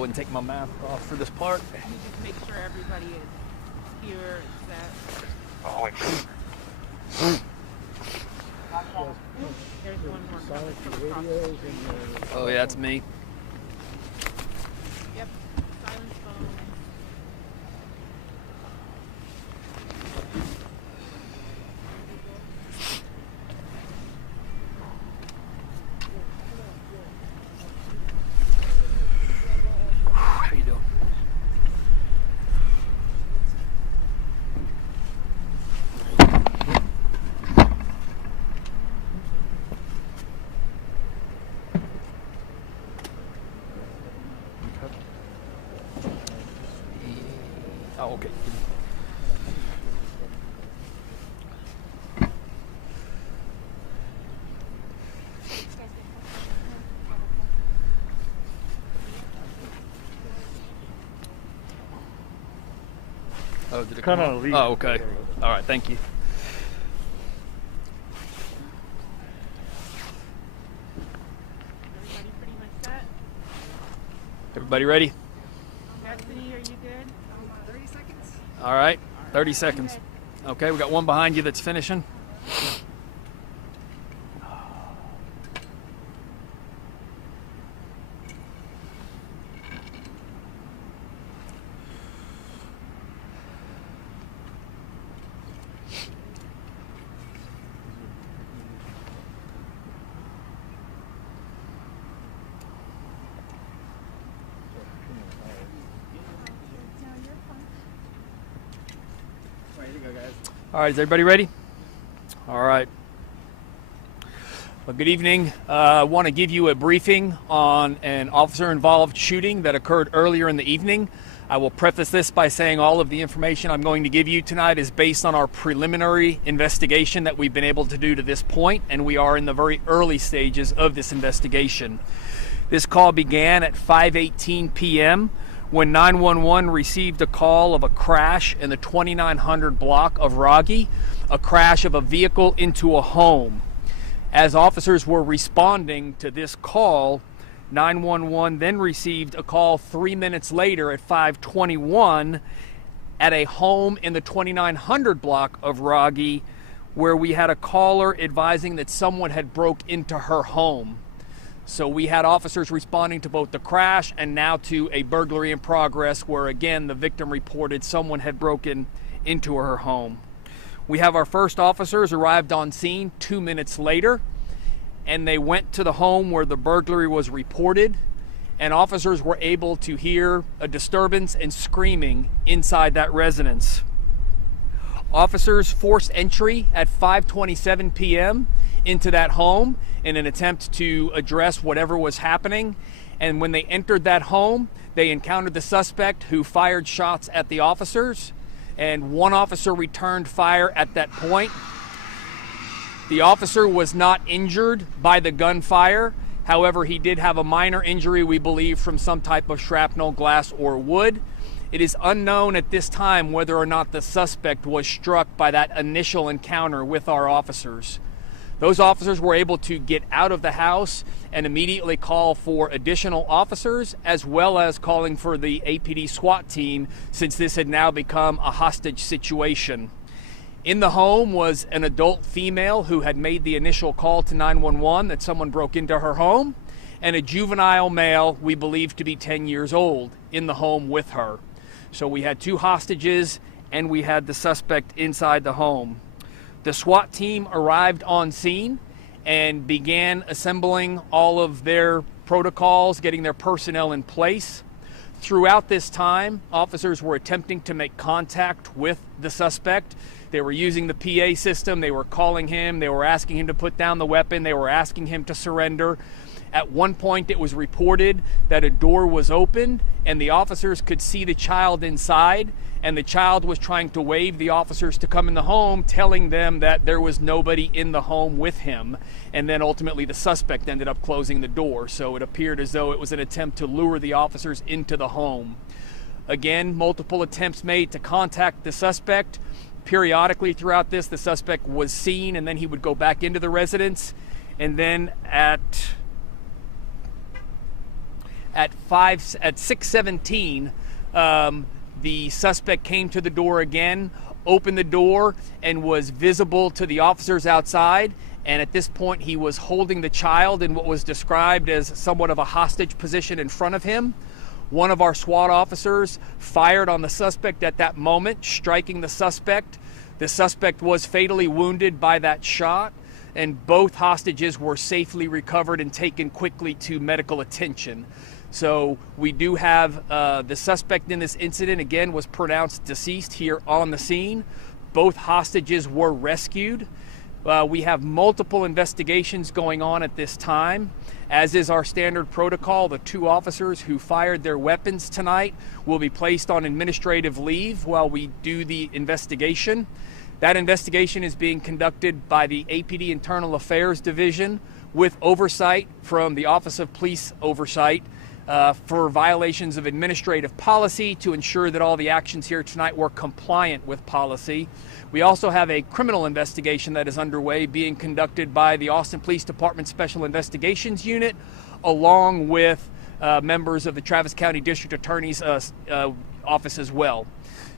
go ahead and take my mask off for this part. Let me just make sure everybody is here. There's one more coming from across the street. Oh yeah, that's me. Yep, silence phone. How you doing? Oh, okay. Oh, did it come on? Oh, okay. All right, thank you. Everybody pretty much set? Everybody ready? Destiny, are you good? 30 seconds. All right, 30 seconds. Okay, we got one behind you that's finishing. All right, is everybody ready? All right. Well, good evening. I want to give you a briefing on an officer-involved shooting that occurred earlier in the evening. I will preface this by saying all of the information I'm going to give you tonight is based on our preliminary investigation that we've been able to do to this point, and we are in the very early stages of this investigation. This call began at 5:18 p.m. when 911 received a call of a crash in the 2900 block of Rogge, a crash of a vehicle into a home. As officers were responding to this call, 911 then received a call 3 minutes later at 5:21 at a home in the 2900 block of Rogge, where we had a caller advising that someone had broke into her home. So we had officers responding to both the crash and now to a burglary in progress, where again the victim reported someone had broken into her home. We have our first officers arrived on scene 2 minutes later, and they went to the home where the burglary was reported, and officers were able to hear a disturbance and screaming inside that residence. Officers forced entry at 5:27 p.m. into that home in an attempt to address whatever was happening. And when they entered that home, they encountered the suspect, who fired shots at the officers, and one officer returned fire at that point. The officer was not injured by the gunfire. However, he did have a minor injury, we believe, from some type of shrapnel, glass, or wood. It is unknown at this time whether or not the suspect was struck by that initial encounter with our officers. Those officers were able to get out of the house and immediately call for additional officers, as well as calling for the APD SWAT team, since this had now become a hostage situation. In the home was an adult female who had made the initial call to 911 that someone broke into her home, and a juvenile male we believe to be 10 years old in the home with her. So we had two hostages and we had the suspect inside the home. The SWAT team arrived on scene and began assembling all of their protocols, getting their personnel in place. Throughout this time, officers were attempting to make contact with the suspect. They were using the PA system, they were calling him, they were asking him to put down the weapon, they were asking him to surrender. At one point, it was reported that a door was opened and the officers could see the child inside, and the child was trying to wave the officers to come in the home, telling them that there was nobody in the home with him. And then ultimately the suspect ended up closing the door, so it appeared as though it was an attempt to lure the officers into the home. Again, multiple attempts made to contact the suspect. Periodically throughout this, the suspect was seen and then he would go back into the residence. And then at At 6:17, the suspect came to the door again, opened the door, and was visible to the officers outside. And at this point, he was holding the child in what was described as somewhat of a hostage position in front of him. One of our SWAT officers fired on the suspect at that moment, striking the suspect. The suspect was fatally wounded by that shot, and both hostages were safely recovered and taken quickly to medical attention. So we do have the suspect in this incident, again, was pronounced deceased here on the scene. Both hostages were rescued. We have multiple investigations going on at this time. As is our standard protocol, the two officers who fired their weapons tonight will be placed on administrative leave while we do the investigation. That investigation is being conducted by the APD Internal Affairs Division with oversight from the Office of Police Oversight for violations of administrative policy to ensure that all the actions here tonight were compliant with policy. We also have a criminal investigation that is underway being conducted by the Austin Police Department Special Investigations Unit, along with members of the Travis County District Attorney's office as well.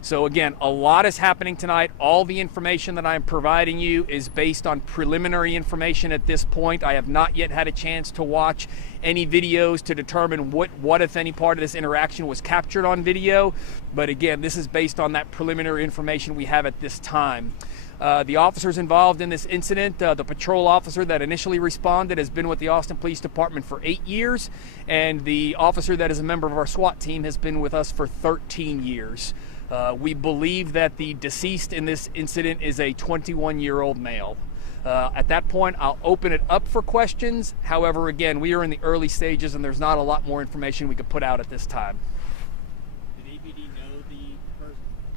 So again, a lot is happening tonight. All the information that I'm providing you is based on preliminary information at this point. I have not yet had a chance to watch any videos to determine what if any part of this interaction was captured on video. But again, this is based on that preliminary information we have at this time. The officers involved in this incident, the patrol officer that initially responded has been with the Austin Police Department for 8 years, and the officer that is a member of our SWAT team has been with us for 13 years. We believe that the deceased in this incident is a 21-year-old male. At that point, I'll open it up for questions. However, again, we are in the early stages and there's not a lot more information we could put out at this time. Did APD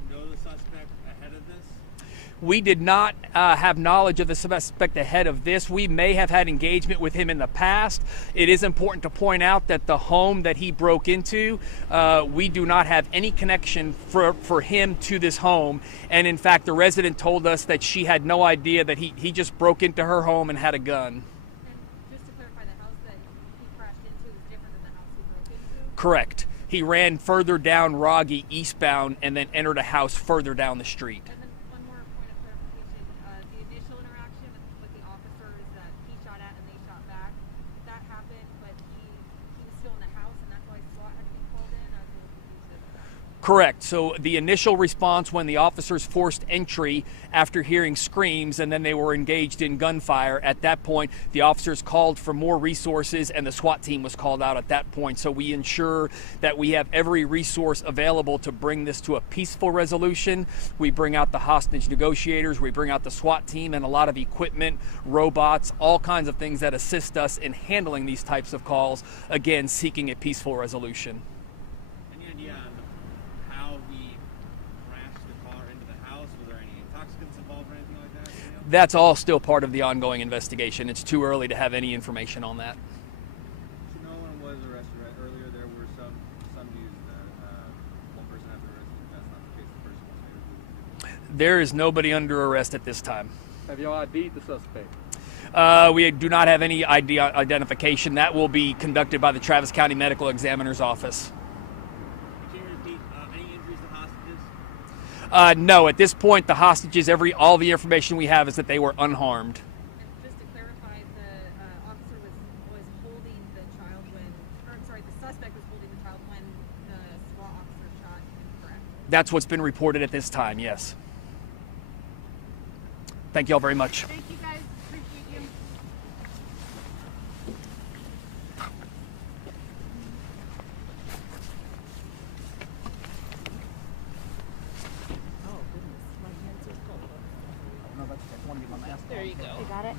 know the suspect ahead of this? We did not have knowledge of the suspect ahead of this. We may have had engagement with him in the past. It is important to point out that the home that he broke into, we do not have any connection for him to this home. And in fact, the resident told us that she had no idea that he just broke into her home and had a gun. And just to clarify, the house that he crashed into is different than the house he broke into? Correct. He ran further down Rogge eastbound and then entered a house further down the street. And then one more point of clarification. The initial interaction with the officers that he shot at and they shot back, that happened, but he was still in the house, and that's why SWAT had to be called in? I was a little confused as to that. Correct. So the initial response when the officers forced entry after hearing screams and then they were engaged in gunfire, at that point the officers called for more resources and the SWAT team was called out at that point. So we ensure that we have every resource available to bring this to a peaceful resolution. We bring out the hostage negotiators, we bring out the SWAT team and a lot of equipment, robots, all kinds of things that assist us in handling these types of calls, again seeking a peaceful resolution. Any idea on how he crashed the car into the house? Were there any intoxicants involved or anything like that? You know? That's all still part of the ongoing investigation. It's too early to have any information on that. So no one was arrested, right? Earlier there were some news that one person had been arrested. That's not the case. The person was made. There is nobody under arrest at this time. Have y'all ID'd the suspect? We do not have any identification. That will be conducted by the Travis County Medical Examiner's Office. Can you repeat any injuries to hostages? No, at this point, the hostages, all the information we have is that they were unharmed. And just to clarify, the officer was holding the child the suspect was holding the child when the SWAT officer shot him, correct? That's what's been reported at this time, yes. Thank you all very much. Thank you guys, appreciate you. Oh, goodness, my hands are cold. No, that's one of my mask. There you go. You got it?